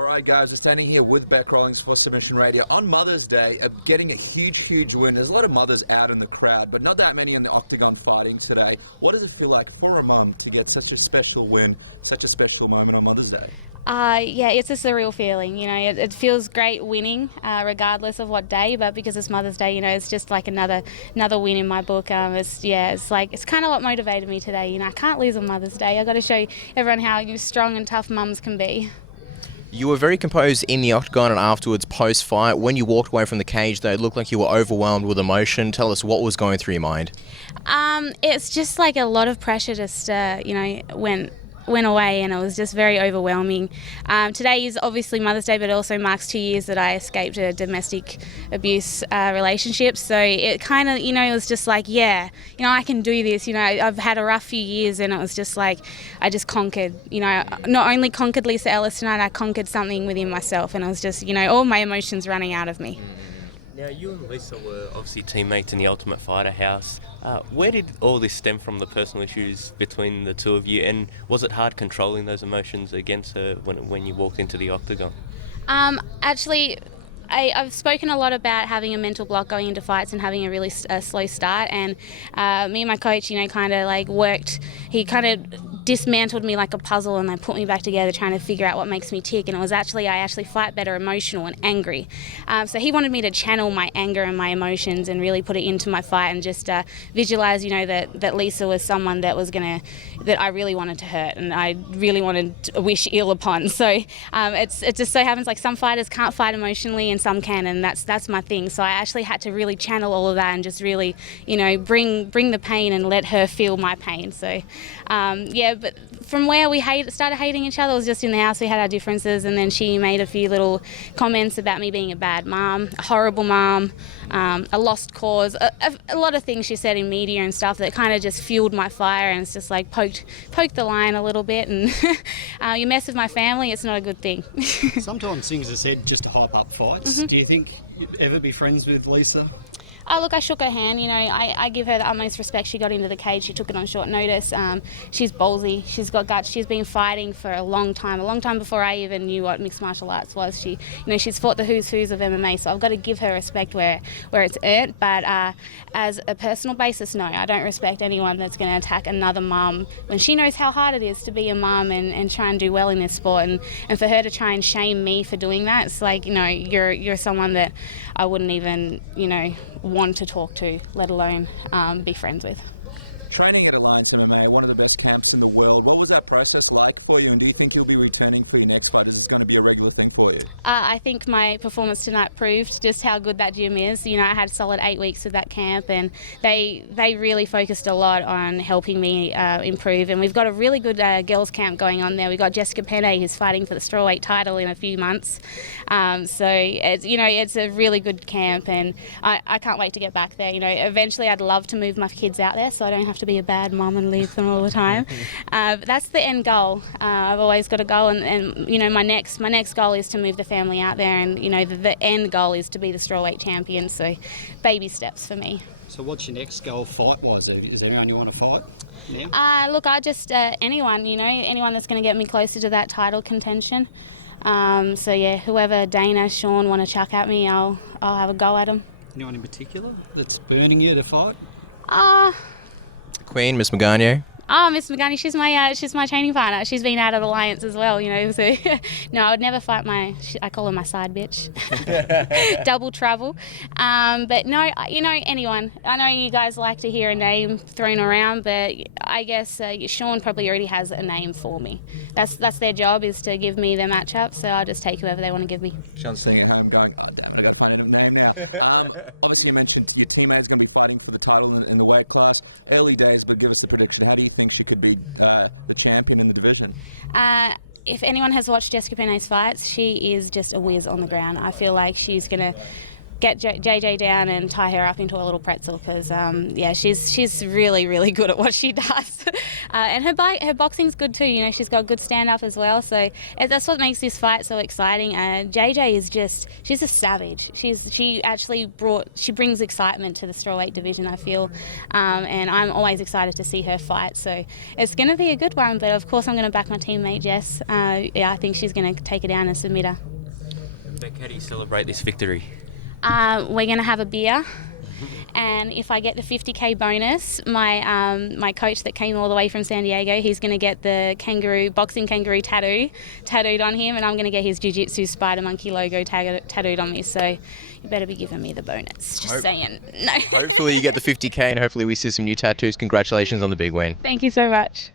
Alright guys, we're standing here with Bec Rawlings for Submission Radio on Mother's Day, getting a huge win. There's a lot of mothers out in the crowd, but not that many in the octagon fighting today. What does it feel like for a mum to get such a special win, such a special moment on Mother's Day? Yeah, it's a surreal feeling. You know, it feels great winning, regardless of what day. But because it's Mother's Day, you know, it's just like another win in my book. It's kind of what motivated me today. You know, I can't lose on Mother's Day. I got to show everyone how strong and tough mums can be. You were very composed in the octagon and afterwards post-fight. When you walked away from the cage, though, it looked like you were overwhelmed with emotion. Tell us what was going through your mind. It's just like a lot of pressure just, went away, and it was just very overwhelming. Today is obviously Mother's Day, but it also marks 2 years that I escaped a domestic abuse relationship. So it kind of, you know, it was just like, yeah, you know, I can do this. You know, I've had a rough few years, and it was just like I just conquered. You know, not only conquered Lisa Ellis tonight, I conquered something within myself, and it was just, you know, all my emotions running out of me. Now, you and Lisa were obviously teammates in the Ultimate Fighter house. Where did all this stem from, the personal issues between the two of you, and was it hard controlling those emotions against her when you walked into the octagon? Actually, I've spoken a lot about having a mental block going into fights and having a really slow start, and me and my coach, you know, kind of like worked. He kind of dismantled me like a puzzle and then put me back together trying to figure out what makes me tick, and it was actually I fight better emotional and angry. So he wanted me to channel my anger and my emotions and really put it into my fight and just visualize, you know, that Lisa was someone that I really wanted to hurt and I really wanted to wish ill upon. So it just so happens like some fighters can't fight emotionally and some can, and that's my thing. So I actually had to really channel all of that and just really, you know, bring the pain and let her feel my pain. So but from where we started hating each other was just in the house. We had our differences, and then she made a few little comments about me being a bad mom, a horrible mom, a lost cause, a lot of things she said in media and stuff that kind of just fueled my fire, and it's just like poked the line a little bit, and you mess with my family, it's not a good thing. Sometimes things are said just to hype up fights. Mm-hmm. Do you think you'd ever be friends with Lisa? Oh, look, I shook her hand. You know, I give her the utmost respect. She got into the cage. She took it on short notice. She's ballsy. She's got guts. She's been fighting for a long time before I even knew what mixed martial arts was. She's fought the who's who's of MMA, so I've got to give her respect where it's earned. But as a personal basis, no, I don't respect anyone that's going to attack another mum when she knows how hard it is to be a mum and try and do well in this sport. And for her to try and shame me for doing that, it's like, you know, you're someone that I wouldn't even, you know, want to talk to, let alone be friends with. Training at Alliance MMA, one of the best camps in the world. What was that process like for you, and do you think you'll be returning for your next fight? Is this going to be a regular thing for you? I think my performance tonight proved just how good that gym is. You know, I had a solid 8 weeks with that camp, and they really focused a lot on helping me improve. And we've got a really good girls camp going on there. We've got Jessica Penne, who's fighting for the strawweight title in a few months. So it's a really good camp, and I can't wait to get back there. You know, eventually I'd love to move my kids out there so I don't have to be a bad mum and leave them all the time. But that's the end goal. I've always got a goal, and you know, my next goal is to move the family out there, and you know, the end goal is to be the strawweight champion. So baby steps for me. So what's your next goal fight-wise? Is there anyone you want to fight now? Look, I just anyone that's going to get me closer to that title contention. So yeah, whoever Dana, Sean want to chuck at me, I'll have a go at them. Anyone in particular that's burning you to fight? Queen, Miss Magano. Oh, Miss Magani, she's my training partner. She's been out of Alliance as well, you know. So no, I would never fight I call her my side bitch. Double trouble. But no, you know, anyone. I know you guys like to hear a name thrown around, but I guess Sean probably already has a name for me. That's their job, is to give me their matchup. So I'll just take whoever they want to give me. Sean's sitting at home going, oh damn it, I got to find a name now. Obviously, you mentioned your teammate's going to be fighting for the title in the weight class. Early days, but give us a prediction. How do you think she could be the champion in the division? If anyone has watched Jessica Penne's fights, she is just a whiz on the ground. I feel like she's going to get JJ down and tie her up into a little pretzel because she's really, really good at what she does. And her boxing's good too. You know, she's got good stand up as well. So that's what makes this fight so exciting. JJ is she's a savage. She brings excitement to the strawweight division, I feel, and I'm always excited to see her fight. So it's going to be a good one. But of course, I'm going to back my teammate Jess. I think she's going to take her down and submit her. Bec, how do you celebrate this victory? We're going to have a beer, and if I get the 50k bonus, my coach that came all the way from San Diego, he's going to get the boxing kangaroo tattooed on him, and I'm going to get his jiu-jitsu spider monkey logo tattooed on me. So you better be giving me the bonus. Just saying. No. Hopefully you get the 50k, and hopefully we see some new tattoos. Congratulations on the big win. Thank you so much.